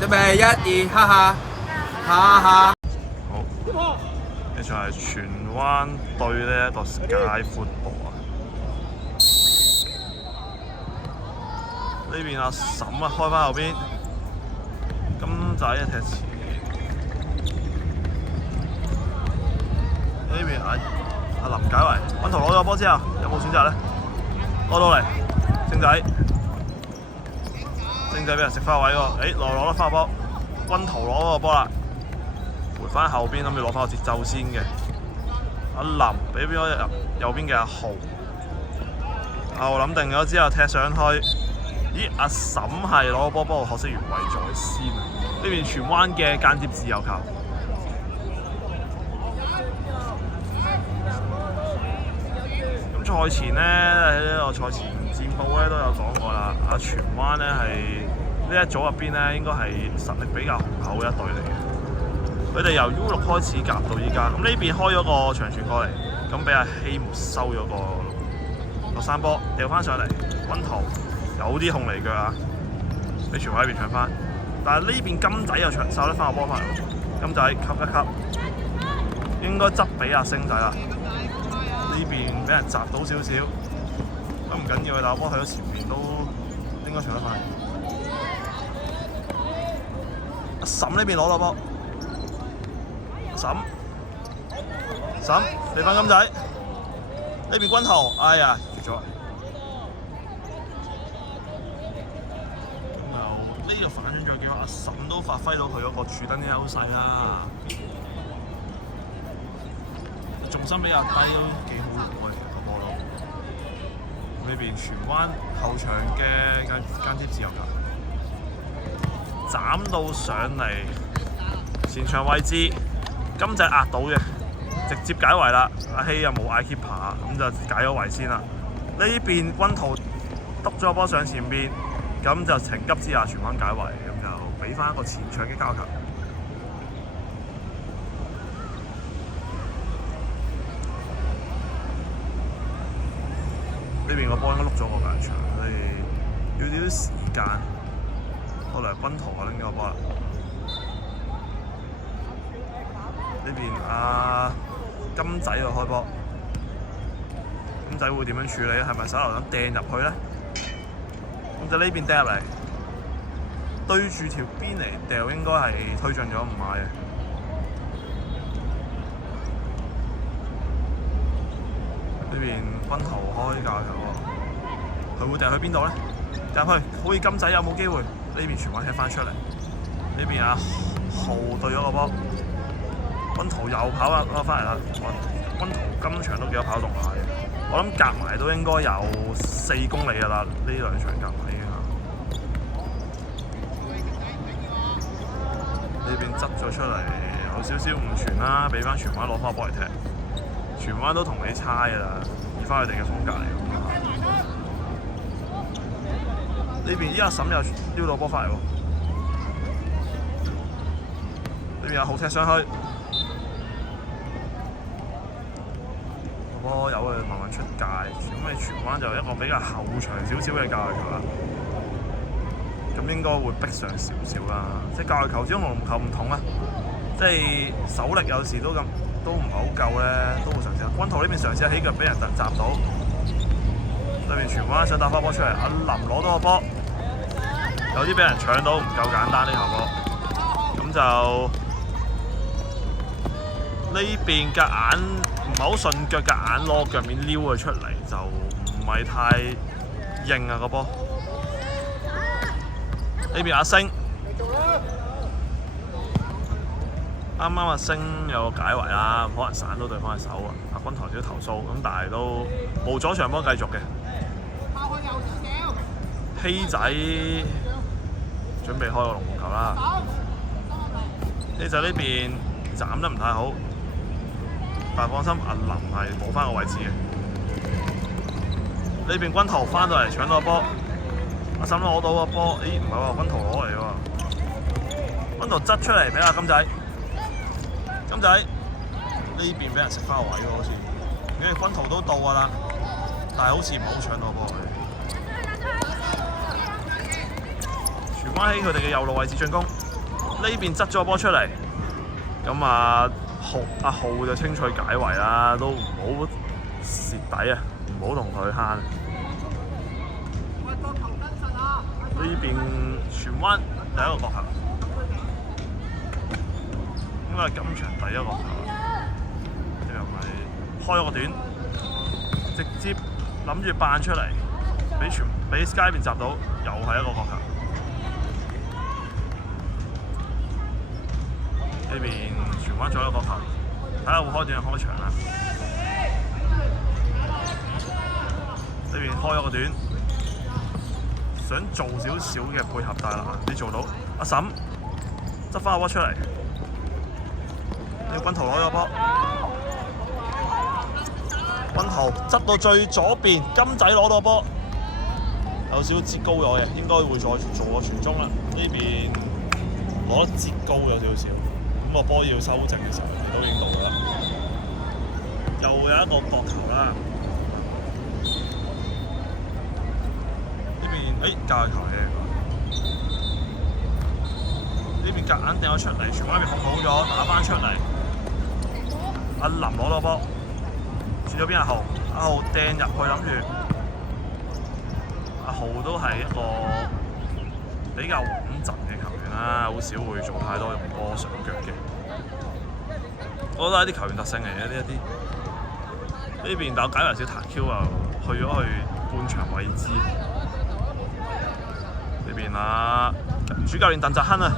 準備1、2，哈哈，哈哈。好，呢場係荃灣對呢一個 Sky Football 啊。呢邊阿嬸啊開翻後邊，金仔踢前。呢邊阿林解圍，溫圖攞咗波之後有冇選擇咧？攞到嚟，星仔俾人食花位喎，攞得花波，溫圖攞嗰個波啦，回翻後邊諗住攞翻個節奏先嘅。阿林俾邊個入右邊嘅阿豪，阿豪諗定咗之後踢上去，咦阿嬸係攞個波，不過可惜越位在先啊！呢邊荃灣嘅間接自由球。賽前咧喺呢個賽前戰報咧都有講過啦，阿荃灣咧係呢一組入邊咧應該係實力比較雄厚嘅一隊嚟嘅。佢哋由 U6 開始夾到依家，咁呢邊開咗個長傳過嚟，咁俾阿希末收咗個山波，掉翻上嚟，溫圖有啲控離腳啊，俾荃灣呢邊搶翻，但係呢邊金仔又守得翻個波翻嚟，金仔吸一吸，應該執俾阿星仔啦。呢邊俾人砸到少少，咁唔緊要，佢打波去咗前面都應該搶得翻。阿嬸呢邊攞到波，嬸俾翻金仔，呢邊軍圖，哎呀絕咗。咁就呢個反轉再叫阿嬸都發揮到佢嗰個柱燈嘅優勢啦。重心比較低都幾好用嘅個波咯。呢邊荃灣後場嘅間接自由球，斬到上嚟前場位置，金仔壓到嘅，直接解圍啦。阿希又冇嗌 keeper， 咁就解咗圍先啦。呢邊溫圖篤咗個波上前邊，咁就情急之下荃灣解圍，咁就俾翻一個前場嘅交球。呢邊個波應該碌咗個隔牆，所以要啲時間。後來軍圖拎咗個波啦。呢邊阿金仔度開波，金仔會點樣處理？係咪手榴彈掟入去咧？咁就呢邊掟入嚟，對住條邊嚟掉，應該係推進咗唔買嘅。呢邊軍圖開架球喎，佢會掟去邊度咧？掟去，好似金仔有冇機會？呢邊全部踢翻出嚟，呢邊阿豪對咗個波，軍圖又跑翻嚟啦。軍圖今場都幾有跑動下嘅，我諗夾埋都應該有4公里㗎啦，呢兩場夾埋已經。呢邊執咗出嚟，有少少誤傳啦，俾翻荃灣攞翻波嚟踢。荃灣都同你差㗎啦，以翻佢哋嘅風格嚟講。呢邊依家嬸又撩到波翻嚟喎，呢邊有好踢上去，個波由佢慢慢出界，咁你荃灣就一個比較後長少少嘅界外球啦，咁應該會逼上少少啦。即係界外球始終同龍球唔同啊，即係手力有時都唔係好夠咧，都會嘗試。軍圖呢邊嘗試起腳俾人砸到，對面荃灣想打翻波出嚟，阿林攞到個波，有啲俾人搶到，唔夠簡單呢球波。咁就呢邊夾硬唔係好順腳，夾硬攞腳面撩佢出嚟，就唔係太硬啊個波。呢邊阿星。啱啱阿星有個解圍啦，可能散到對方嘅手啊！阿軍台少投訴，咁但係都冇阻場波繼續嘅。希仔準備開個龍門球啦，希仔呢邊斬得唔太好，但係放心，阿林係冇翻個位置嘅。呢邊軍圖翻到嚟搶到個波，阿嬸攞到個波，咦唔係喎，軍圖攞嚟喎，軍圖側出嚟俾阿金仔。金仔呢邊俾人食翻個位喎，好似，因為軍圖都到㗎啦，但係好似唔好搶到波佢。荃灣喺佢哋嘅右路位置進攻，呢邊側咗個波出嚟，咁阿浩就清脆解圍啦，都唔好蝕底啊，唔好同佢慳。呢邊荃灣第一個角球，應該係今場第一個角球。呢又咪開咗個短，直接諗住扮出嚟，俾 Sky 邊閘到，又係一個角球。呢邊荃灣仲有一個角球，睇下會開短定開長啦。呢邊開咗個短，想做少少嘅配合，但係你做到。阿嬸執翻個波出嚟，呢個軍圖攞咗波，軍圖執到最左邊，金仔攞到波，有少少折高咗嘅，應該會再做個傳中啦。呢邊攞得折高咗少少，咁個波要修正嘅時候都已經到啦。又有一個角球啦。教球嘅呢邊夾硬掟咗出嚟，荃灣呢邊控好咗，打翻出嚟。阿林攞到波，轉咗邊阿豪，阿豪掟入去，諗住阿豪都係一個比較穩陣嘅球員啦，好少會做太多用波上腳嘅。我覺得係啲球員特性嚟嘅呢一啲。呢邊但解圍小彈 Q 又去咗半場位置。呢邊啊，主教練鄧澤亨啊，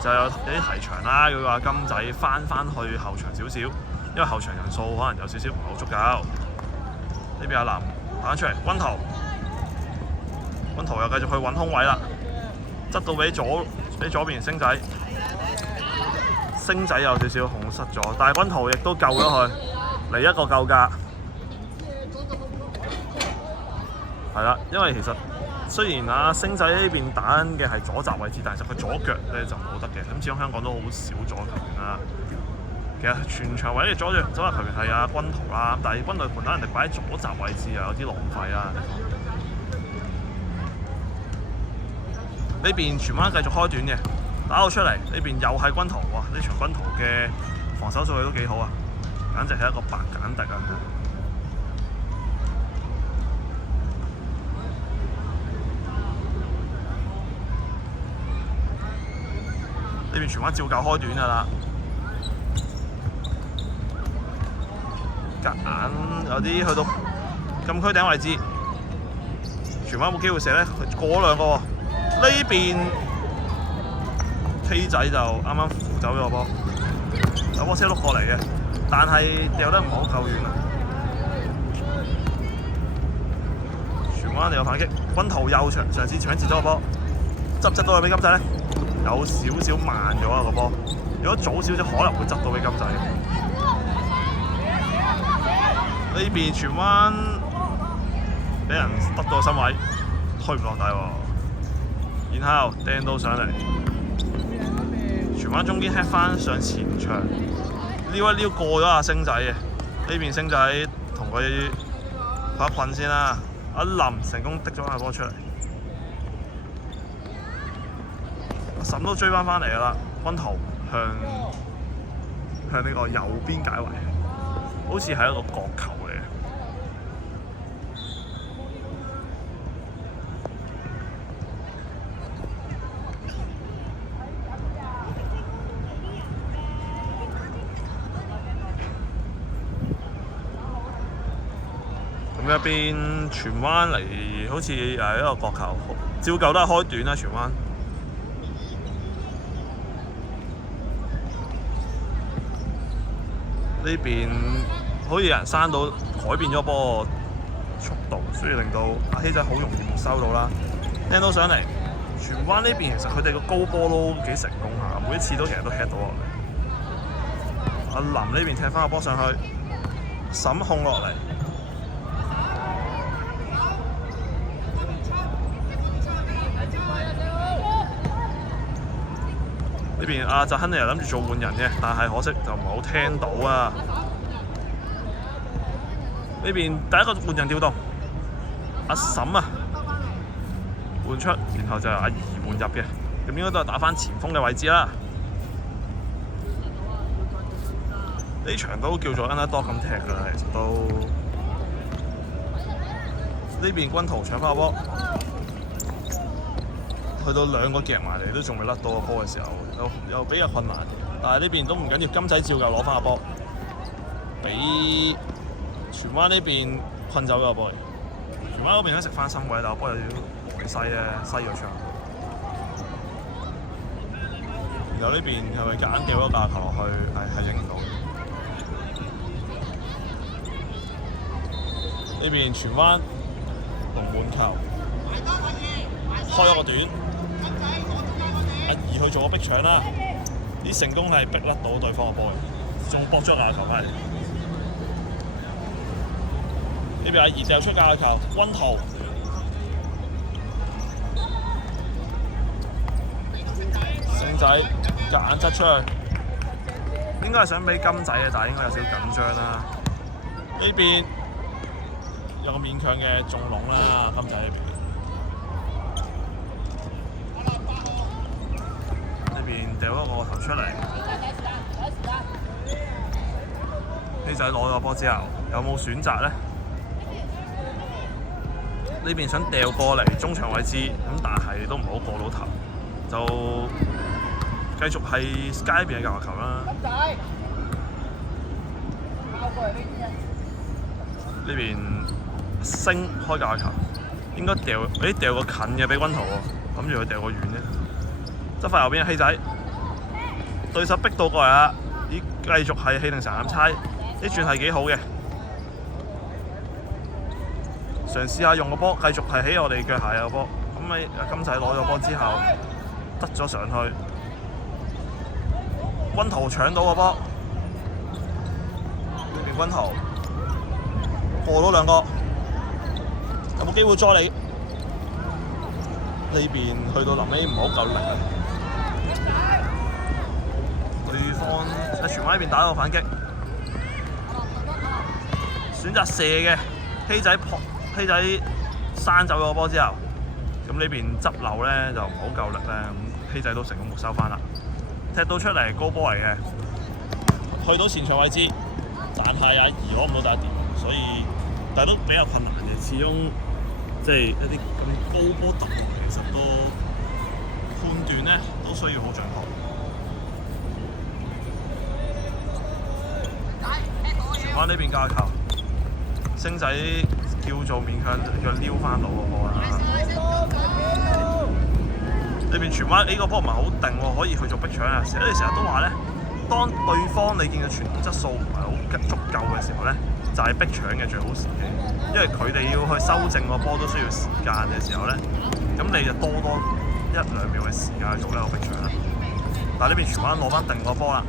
就有啲提場啦，佢話金仔翻去後場少少，因為後場人數可能有少少唔係好足夠。呢邊阿南打出嚟，軍圖又繼續去揾空位啦，側到俾左邊星仔，星仔有少少控失咗，但係軍圖亦都救咗佢，嚟一個救駕。係啦，因為其實雖然啊星仔呢邊打緊嘅係左閘位置，但係其實佢左腳咧就冇得嘅。咁始終香港都好少左球員啦。其實全場唯一嘅左閘球員係阿軍圖啦，但係軍隊盤打人哋擺喺左閘位置又有啲浪費啦。呢邊荃灣繼續開短嘅，打到出嚟，呢邊又係軍圖，哇！呢場軍圖嘅防守數據都幾好啊，簡直係一個白簡迪啊！呢邊荃灣照舊開短㗎啦，夾硬有啲去到禁區頂位置，荃灣冇機會射咧，過咗兩個喎。呢邊 K 仔就啱啱扶走咗個波，有波車碌過嚟嘅，但係掉得唔好夠遠啊！荃灣有反擊，軍圖又嘗試搶截咗個波，執唔執到去俾金仔咧？有少少慢咗啊個波，如果早少少可能會執到俾金仔。呢邊荃灣俾人得到身位，推唔落底喎，然後掟到上嚟，荃灣中堅 head 翻上前場，撩一撩過咗阿星仔嘅，呢邊星仔同佢拍一棍先啦，阿林成功滴咗下波出嚟。沈都追翻嚟㗎啦，軍圖向呢個右邊解圍，好似係一個角球嚟嘅。咁一邊荃灣嚟，好似係一個角球，照舊都係開短啦，荃灣。呢邊好似有人閂到，改變咗波速度，所以令到阿希仔好容易收到啦。掟到上嚟，荃灣呢邊其實佢哋個高波都幾成功下，每一次都其實都 hit 到落嚟。阿林呢邊踢翻個波上去，審控落嚟。呢邊阿澤亨利又諗住做換人嘅，但係可惜就唔好聽到啊！呢邊第一個換人調動，阿嬸啊換出，然後就阿怡換入嘅，咁應該都係打翻前鋒嘅位置啦。呢場都叫做 underdog 咁踢㗎啦，其實都呢邊軍圖搶翻個波，去到兩個夾埋嚟都仲未甩到個波嘅時候，又比較困難。但係呢邊都唔緊要，金仔照舊攞翻個波，俾荃灣呢邊困走咗個波。荃灣嗰邊都食翻心位，但係波有少少西咗出。然後呢邊係咪夾硬掉咗架球落去？係影唔到。呢邊荃灣龍門球開咗個短，阿儀去做個逼搶啦，啲成功係逼甩到對方個波嘅，仲搏咗架球翻嚟。呢邊阿儀掉出架球，溫圖星仔夾硬側出去，應該係想俾金仔嘅，但係應該有少少緊張啦。呢邊有個勉強嘅中籠啦，金仔呢邊。呢邊掉咗個頭出嚟，希仔攞咗個波之後，有冇選擇咧？呢邊想掉過嚟中場位置，咁但係都唔好過到頭，就繼續係街邊嘅球啦。呢邊升開架球，應該掉個近嘅俾軍圖喎，諗住佢掉個遠啫。執翻右邊希仔，對手逼到過嚟啦，繼續係氣定神咁猜，呢轉係幾好嘅。嘗試下用個波，繼續係喺我哋腳下有個波。咁咪金仔攞咗波之後，得咗上去，軍圖搶到個波，呢邊軍圖過到兩個，有冇機會再嚟？呢邊去到臨尾唔好夠力啊！對方喺荃灣呢邊打到反擊，選擇射嘅希仔閂走咗個波之後，咁呢邊執漏咧就唔好夠力咧，咁希仔都成功沒收翻啦。踢到出嚟高波嚟嘅，去到前場位置，但係阿儀攞唔到打掂，所以但係都比較困難嘅。始終即係一啲咁高波突破，其實都判斷咧都需要好準確。荃灣呢邊架球，星仔叫做勉強腳撩翻到個波啦。呢邊荃灣呢個波唔係好定喎，可以去做逼搶啊！我哋成日都話咧，當對方你見嘅傳統質素唔係好足夠嘅時候咧，就係逼搶嘅最好時機。因為佢哋要去修正個波都需要時間嘅時候咧，咁你就多一兩秒嘅時間去做呢個逼搶啦。但係呢邊荃灣攞翻定個波啦，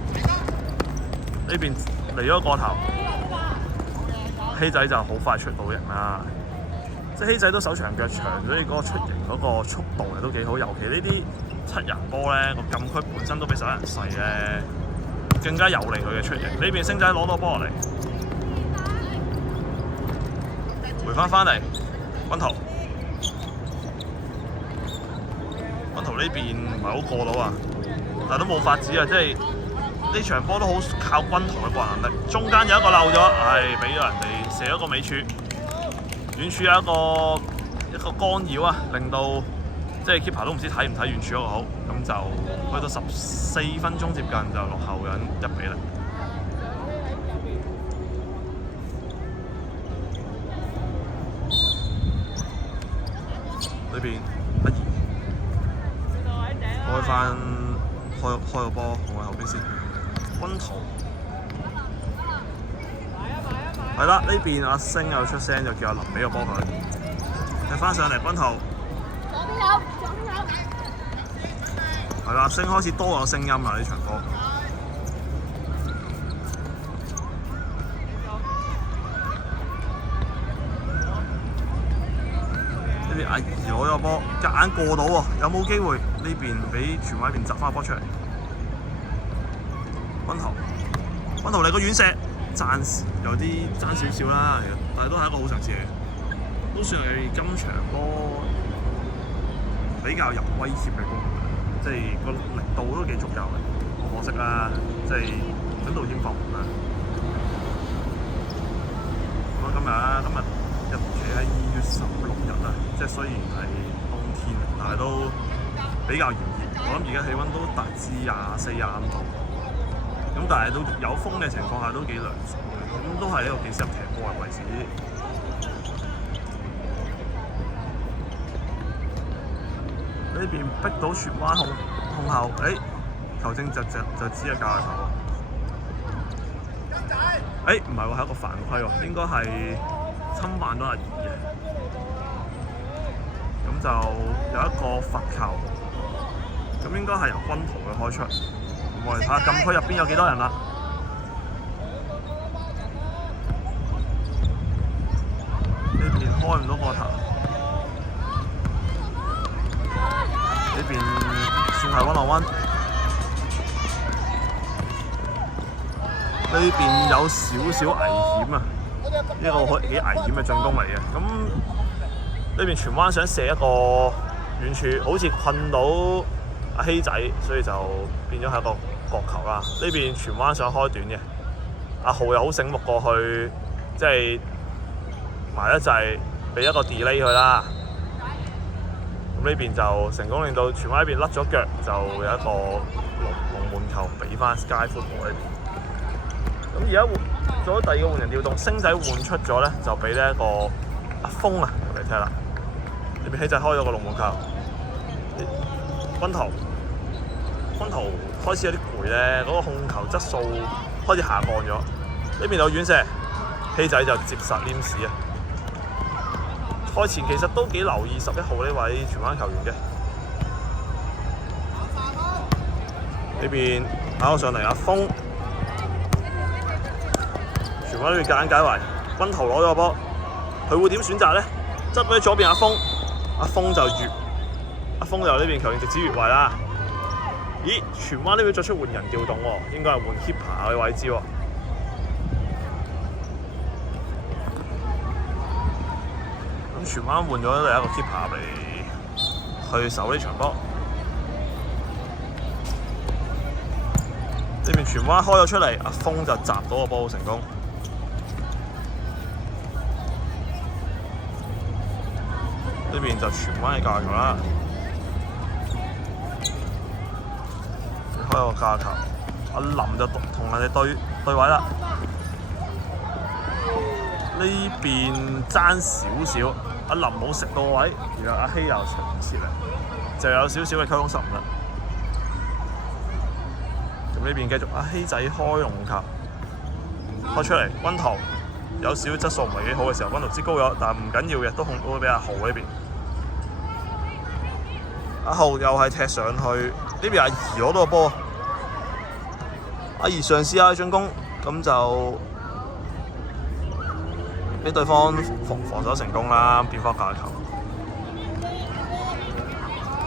呢邊嚟咗個頭，希仔就好快出到型啦。即係希仔都手長腳長，所以嗰個出型嗰個速度係都幾好。尤其呢啲7人波咧，個禁區本身都比手人細咧，更加有利佢嘅出型。呢邊星仔攞到波落嚟，回翻嚟，軍圖呢邊唔係好過到啊，但係都冇法子啊！即係呢場波都好靠軍圖嘅個人能力。中間有一個漏咗，俾咗人哋射咗個尾柱。遠處有一個干擾啊，令到即係 keeper 都唔知睇唔睇遠處嗰個好，咁就去到14分鐘接近就落後緊1-0啦。呢邊阿儀開個波，我喺後邊先，軍圖。係啦，呢邊阿星又出聲，就叫阿林俾個波佢，踢翻上嚟軍圖。係啦，星開始多個聲音啦呢場波。呢邊阿儀攞咗個波，夾硬過到喎，有冇機會？呢邊俾荃灣呢邊執翻個波出嚟。軍圖嚟個遠射。暫時有啲爭少少啦，但係都係一個好嘗試嚟嘅，都算係今場波比較有威脅嘅攻擊，即係個力度都幾足夠嘅。可惜啦，即係響度添防啦。今日日期係2月16日啊，即係雖然係冬天，但係都比較炎熱。我諗而家氣温都達至24、25度，咁但係都有風嘅情況下都幾涼爽嘅，咁都係一個幾適合踢波嘅位置。呢邊逼到荃灣控後，球證就只係教下頭。唔係喎，係一個犯規喎，應該係侵犯到阿儀嘅。咁就有一個罰球，咁應該係由軍圖去開出。咁我哋睇下禁區入邊有幾多人啦。呢邊開唔到個頭，呢邊算係1-on-1。呢邊有少少危險啊！呢個幾危險嘅進攻嚟嘅。咁呢邊荃灣想射一個遠處，好似困到阿希仔，所以就變咗係一個角球啦。呢邊荃灣想開短嘅，阿豪又好醒目過去，即係埋一滯，俾一個 delay 佢啦。咁呢邊就成功令到荃灣呢邊甩咗腳，就有一個龍門球俾翻 Sky Football 呢邊。咁而家做咗第二個換人調動，星仔換出咗咧，就俾呢一個阿峰啊入嚟踢啦。呢邊希仔開咗個龍門球，軍圖開始有啲攰咧，嗰個控球質素開始下降咗。呢邊有遠射，希仔就接實黏屎啊！賽前其實都幾留意11號呢位荃灣球員嘅。呢邊跑上嚟阿峰。荃灣呢邊夾硬解圍，軍圖攞咗個波，佢會點選擇咧？側咗喺左邊阿峰就越，阿峰就呢邊球員直接越位啦。咦？荃灣呢邊作出換人調動喎，應該係換 keeper 嘅位置喎。咁荃灣換咗另一個 keeper 嚟去守呢場波。呢邊荃灣開咗出嚟，阿峰就閘到個波成功。呢邊就荃灣嘅架球啦，開個架球，阿林就同人哋對位啦。呢邊爭少少，阿林冇食到位，然後阿希又傳唔切嚟，就有少少嘅溝通失誤啦。咁呢邊繼續阿希仔開龍球，開出嚟，軍圖有少少質素唔係幾好嘅時候，軍圖支高咗，但係唔緊要嘅，都控到俾阿豪呢邊。阿豪又係踢上去，呢邊阿儀攞到個波，阿儀嘗試下進攻，咁就俾對方防守成功啦，變翻架球。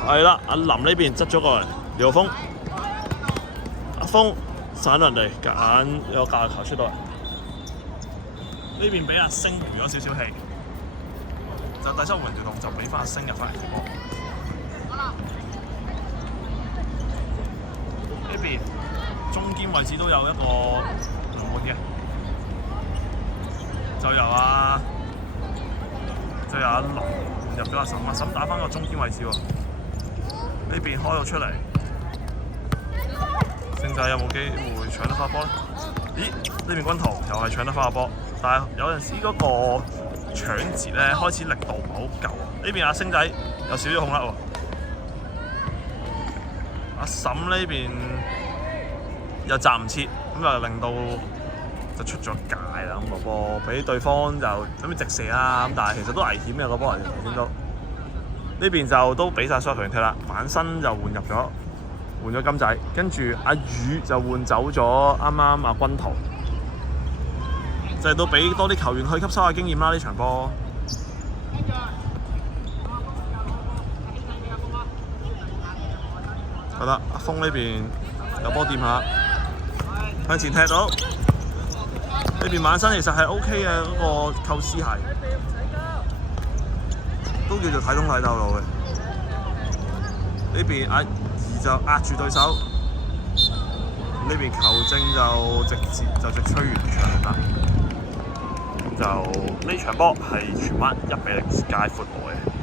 係啦，阿林呢邊執咗過嚟，廖峰，阿峰散人哋，夾硬有個架球出到嚟。呢邊俾阿星餘咗少少氣，就第7換人調動就俾翻阿星入翻嚟踢波。呢邊中堅位置都有一個輪換嘅，就由阿林換入咗阿沈打翻個中堅位置喎。呢邊開咗出嚟，星仔有冇機會搶得翻波咧？咦？呢邊軍圖又係搶得翻個波，但係有陣時嗰個搶截咧開始力度唔係好夠。呢邊阿星仔有少少控甩喎。阿沈呢邊又閘唔切，咁就令到就出咗界啦。咁個波俾對方就諗住直射啦，咁但係其實都危險嘅個波嚟嘅，頭先都呢邊就都俾晒所有球員踢啦。反身就換咗金仔，跟住阿宇就換走咗啱啱阿軍圖，就係都俾多啲球員去吸收下經驗啦。呢場波。係啦，阿峰呢邊有波掂下，向前踢到。呢邊晚生其實係 OK 嘅，嗰個構思係都叫做睇通睇透路嘅。呢邊阿儀就壓住對手，呢邊球證就直吹完場啦，就就呢場波係荃灣1-0 Sky Football嘅。